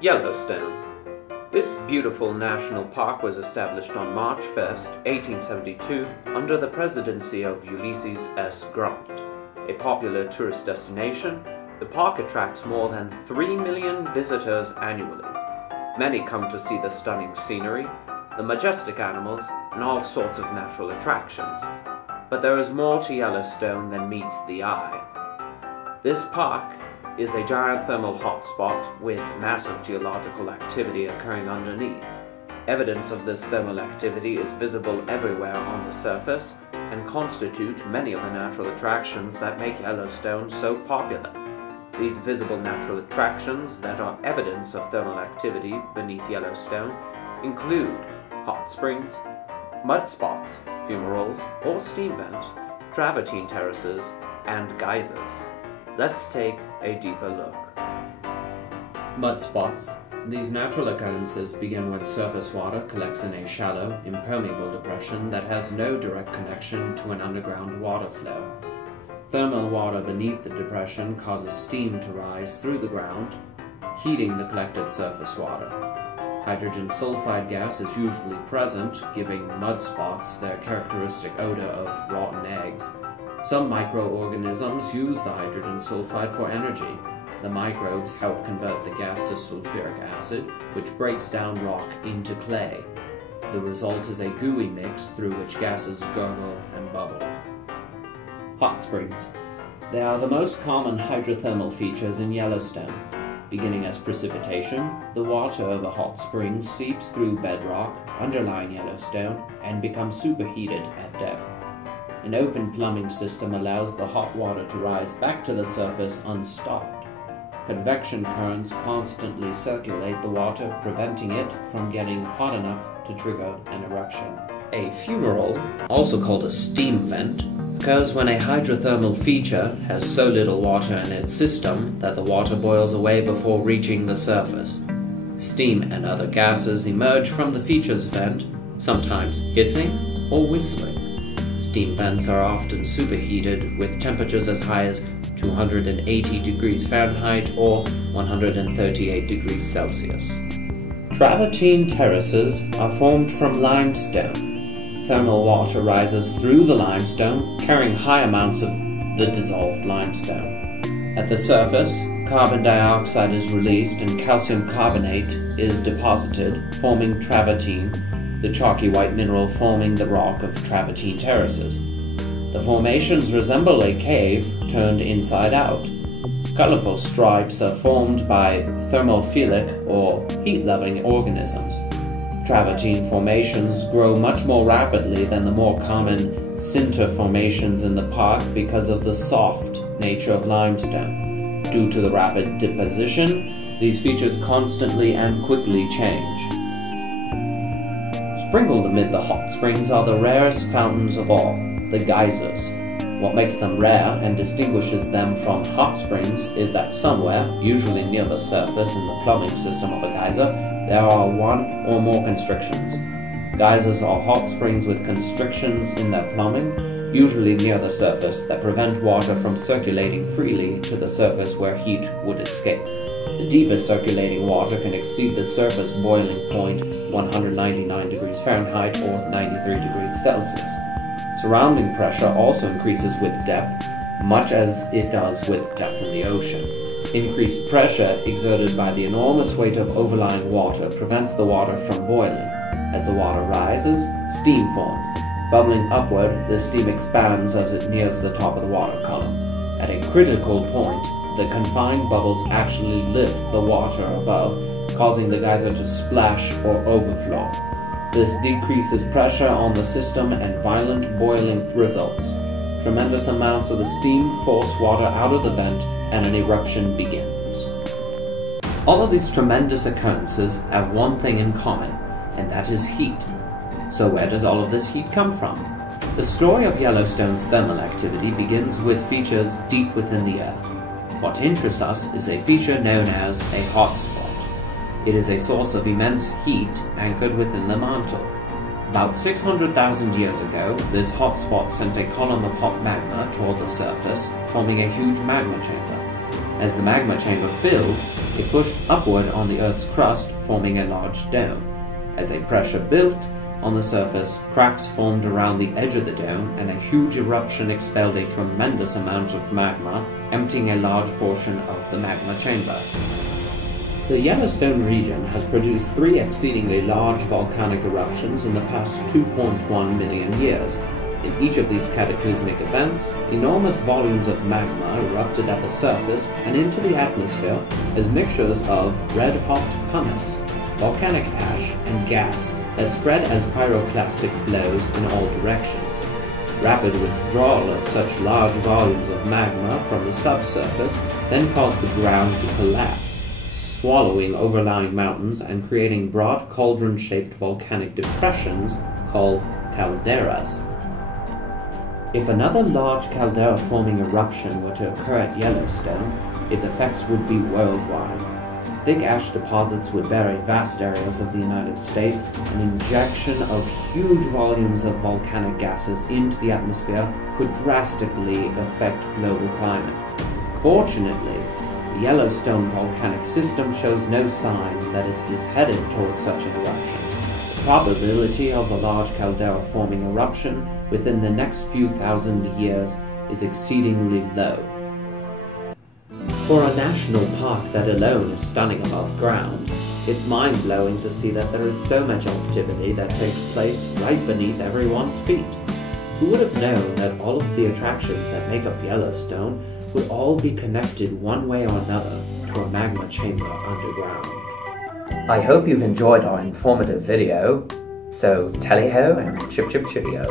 Yellowstone. This beautiful national park was established on March 1st, 1872, under the presidency of Ulysses S. Grant. A popular tourist destination, the park attracts more than 3 million visitors annually. Many come to see the stunning scenery, the majestic animals, and all sorts of natural attractions. But there is more to Yellowstone than meets the eye. This park is a giant thermal hotspot with massive geological activity occurring underneath. Evidence of this thermal activity is visible everywhere on the surface and constitute many of the natural attractions that make Yellowstone so popular. These visible natural attractions that are evidence of thermal activity beneath Yellowstone include hot springs, mud spots, fumaroles or steam vents, travertine terraces, and geysers. Let's take a deeper look. Mud spots. These natural occurrences begin when surface water collects in a shallow, impermeable depression that has no direct connection to an underground water flow. Thermal water beneath the depression causes steam to rise through the ground, heating the collected surface water. Hydrogen sulfide gas is usually present, giving mud spots their characteristic odor of rotten eggs. Some microorganisms use the hydrogen sulfide for energy. The microbes help convert the gas to sulfuric acid, which breaks down rock into clay. The result is a gooey mix through which gases gurgle and bubble. Hot springs. They are the most common hydrothermal features in Yellowstone. Beginning as precipitation, the water of a hot spring seeps through bedrock underlying Yellowstone and becomes superheated at depth. An open plumbing system allows the hot water to rise back to the surface unstopped. Convection currents constantly circulate the water, preventing it from getting hot enough to trigger an eruption. A fumarole, also called a steam vent, occurs when a hydrothermal feature has so little water in its system that the water boils away before reaching the surface. Steam and other gases emerge from the feature's vent, sometimes hissing or whistling. Steam vents are often superheated with temperatures as high as 280 degrees Fahrenheit or 138 degrees Celsius. Travertine terraces are formed from limestone. Thermal water rises through the limestone, carrying high amounts of the dissolved limestone. At the surface, carbon dioxide is released and calcium carbonate is deposited, forming travertine, the chalky white mineral forming the rock of travertine terraces. The formations resemble a cave turned inside out. Colorful stripes are formed by thermophilic or heat-loving organisms. Travertine formations grow much more rapidly than the more common sinter formations in the park because of the soft nature of limestone. Due to the rapid deposition, these features constantly and quickly change. Sprinkled amid the hot springs are the rarest fountains of all, the geysers. What makes them rare and distinguishes them from hot springs is that somewhere, usually near the surface in the plumbing system of a geyser, there are one or more constrictions. Geysers are hot springs with constrictions in their plumbing, usually near the surface, that prevent water from circulating freely to the surface where heat would escape. The deepest circulating water can exceed the surface boiling point 199 degrees Fahrenheit or 93 degrees Celsius. Surrounding pressure also increases with depth, much as it does with depth in the ocean. Increased pressure exerted by the enormous weight of overlying water prevents the water from boiling. As the water rises, steam forms. Bubbling upward, the steam expands as it nears the top of the water column. At a critical point, the confined bubbles actually lift the water above, causing the geyser to splash or overflow. This decreases pressure on the system and violent boiling results. Tremendous amounts of the steam force water out of the vent and an eruption begins. All of these tremendous occurrences have one thing in common, and that is heat. So where does all of this heat come from? The story of Yellowstone's thermal activity begins with features deep within the Earth. What interests us is a feature known as a hot spot. It is a source of immense heat anchored within the mantle. About 600,000 years ago, this hot spot sent a column of hot magma toward the surface, forming a huge magma chamber. As the magma chamber filled, It pushed upward on the Earth's crust, forming a large dome. As a pressure built on the surface, cracks formed around the edge of the dome, and a huge eruption expelled a tremendous amount of magma, emptying a large portion of the magma chamber. The Yellowstone region has produced 3 exceedingly large volcanic eruptions in the past 2.1 million years. In each of these cataclysmic events, enormous volumes of magma erupted at the surface and into the atmosphere as mixtures of red-hot pumice, volcanic ash, and gas that spread as pyroclastic flows in all directions. Rapid withdrawal of such large volumes of magma from the subsurface then caused the ground to collapse, swallowing overlying mountains and creating broad cauldron-shaped volcanic depressions called calderas. If another large caldera-forming eruption were to occur at Yellowstone, its effects would be worldwide. Thick ash deposits would bury vast areas of the United States, and injection of huge volumes of volcanic gases into the atmosphere could drastically affect global climate. Fortunately, the Yellowstone volcanic system shows no signs that it is headed towards such an eruption. The probability of a large caldera-forming eruption within the next few thousand years is exceedingly low. For a national park that alone is stunning above ground, it's mind-blowing to see that there is so much activity that takes place right beneath everyone's feet. Who would have known that all of the attractions that make up Yellowstone would all be connected one way or another to a magma chamber underground? I hope you've enjoyed our informative video, so tally-ho and chip chip cheerio.